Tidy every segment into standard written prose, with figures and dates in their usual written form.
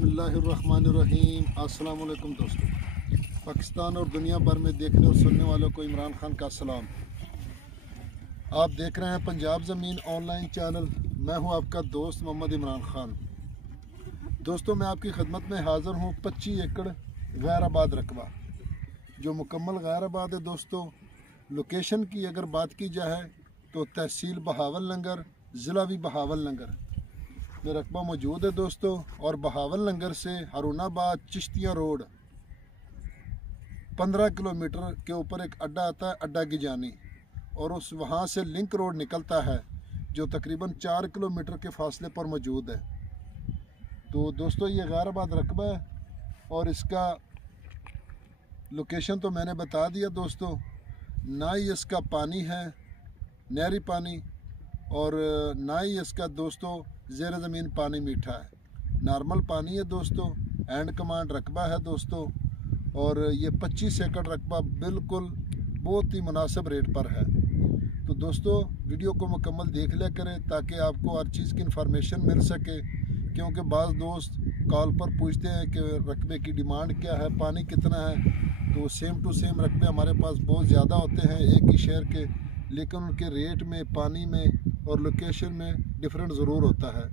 बिस्मिल्लाहिर्रहमानिर्रहीम। अस्सलाम वालेकुम दोस्तों, पाकिस्तान और दुनिया भर में देखने और सुनने वालों को इमरान खान का सलाम। आप देख रहे हैं पंजाब ज़मीन ऑनलाइन चैनल। मैं हूं आपका दोस्त मोहम्मद इमरान खान। दोस्तों, मैं आपकी खिदमत में हाज़िर हूं 25 एकड़ गैराबाद रकबा, जो मुकम्मल गैराबाद है। दोस्तों, लोकेशन की अगर बात की जाए तो तहसील बहावल लंगर, ज़िला भी बहावल लंगर में रकबा मौजूद है दोस्तों। और बहावल लंगर से हारूनाबाद चिश्तिया रोड 15 किलोमीटर के ऊपर एक अड्डा आता है, अड्डा की जानी, और उस वहाँ से लिंक रोड निकलता है जो तकरीबन 4 किलोमीटर के फासले पर मौजूद है। तो दोस्तों, ये गैराबाद रकबा है और इसका लोकेशन तो मैंने बता दिया दोस्तों। ना ही इसका पानी है नहरी पानी, और ना ही इसका दोस्तों ज़ेर ज़मीन पानी मीठा है, नॉर्मल पानी है दोस्तों। एंड कमांड रकबा है दोस्तों, और ये 25 एकड़ रकबा बिल्कुल बहुत ही मुनासिब रेट पर है। तो दोस्तों, वीडियो को मुकम्मल देख लिया करें ताकि आपको हर चीज़ की इन्फॉर्मेशन मिल सके, क्योंकि बाज़ दोस्त कॉल पर पूछते हैं कि रकबे की डिमांड क्या है, पानी कितना है। तो सेम टू सेम रकबे हमारे पास बहुत ज़्यादा होते हैं एक ही शहर के, लेकिन उनके रेट में, पानी में और लोकेशन में डिफरेंट ज़रूर होता है।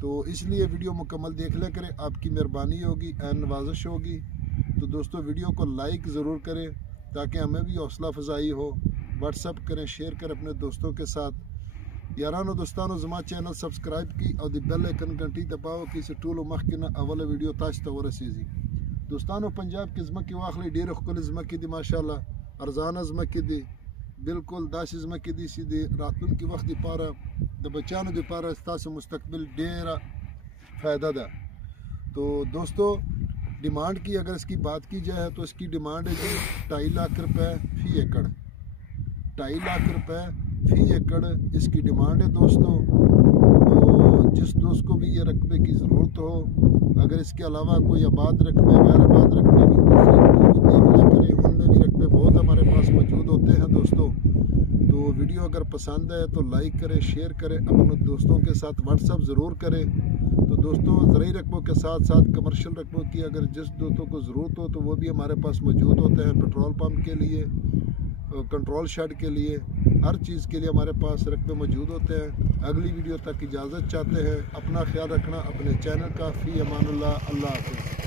तो इसलिए वीडियो मुकम्मल देख लिया करें, आपकी मेहरबानी होगी एंड नवाजिश होगी। तो दोस्तों, वीडियो को लाइक ज़रूर करें ताकि हमें भी हौसला अफजाई हो। व्हाट्सअप करें, शेयर करें अपने दोस्तों के साथ। यारानो दोस्तानो, ज़मा चैनल सब्सक्राइब की और दी बेल आइकन घंटी दबाओ कि इस टूल मखना अवल वीडियो ताश तवर सीजी। दोस्तानो, पंजाब की ज़मा की वाखली डेर खुल ज़मा की दी माशाल्लाह अरजान ज़मा की दी, बिल्कुल दाश ज़मा की दी सीधे रातुन की वक्त पारा द बच्चान दी पारा से मुस्तकबिल डेरा फ़ायदा दा। तो दोस्तों, डिमांड की अगर इसकी बात की जाए तो इसकी डिमांड है जी 2.5 लाख रुपए फ़ी एकड़। 2.5 लाख रुपए फ़ी एकड़ इसकी डिमांड है दोस्तों। तो जिस दोस्त को भी ये रकबे की ज़रूरत हो, अगर इसके अलावा कोई आबाद रकबे, गैर आबाद रकबे भी देख लिया करें, उनमें भी रकबे बहुत हमारे पास मौजूद होते हैं दोस्तों। तो वीडियो अगर पसंद है तो लाइक करें, शेयर करें, अपने दोस्तों के साथ व्हाट्सअप ज़रूर करें। तो दोस्तों, ज़रूरी रकबों के साथ साथ कमर्शियल रकबों की अगर जिस दोस्तों को ज़रूरत हो तो वो भी हमारे पास मौजूद होते हैं। पेट्रोल पम्प के लिए, कंट्रोल शेड के लिए, हर चीज़ के लिए हमारे पास रकबे मौजूद होते हैं। अगली वीडियो तक इजाज़त चाहते हैं। अपना ख्याल रखना, अपने चैनल का। फ़ी अमानुल्लाह, अल्लाह हाफ़िज़।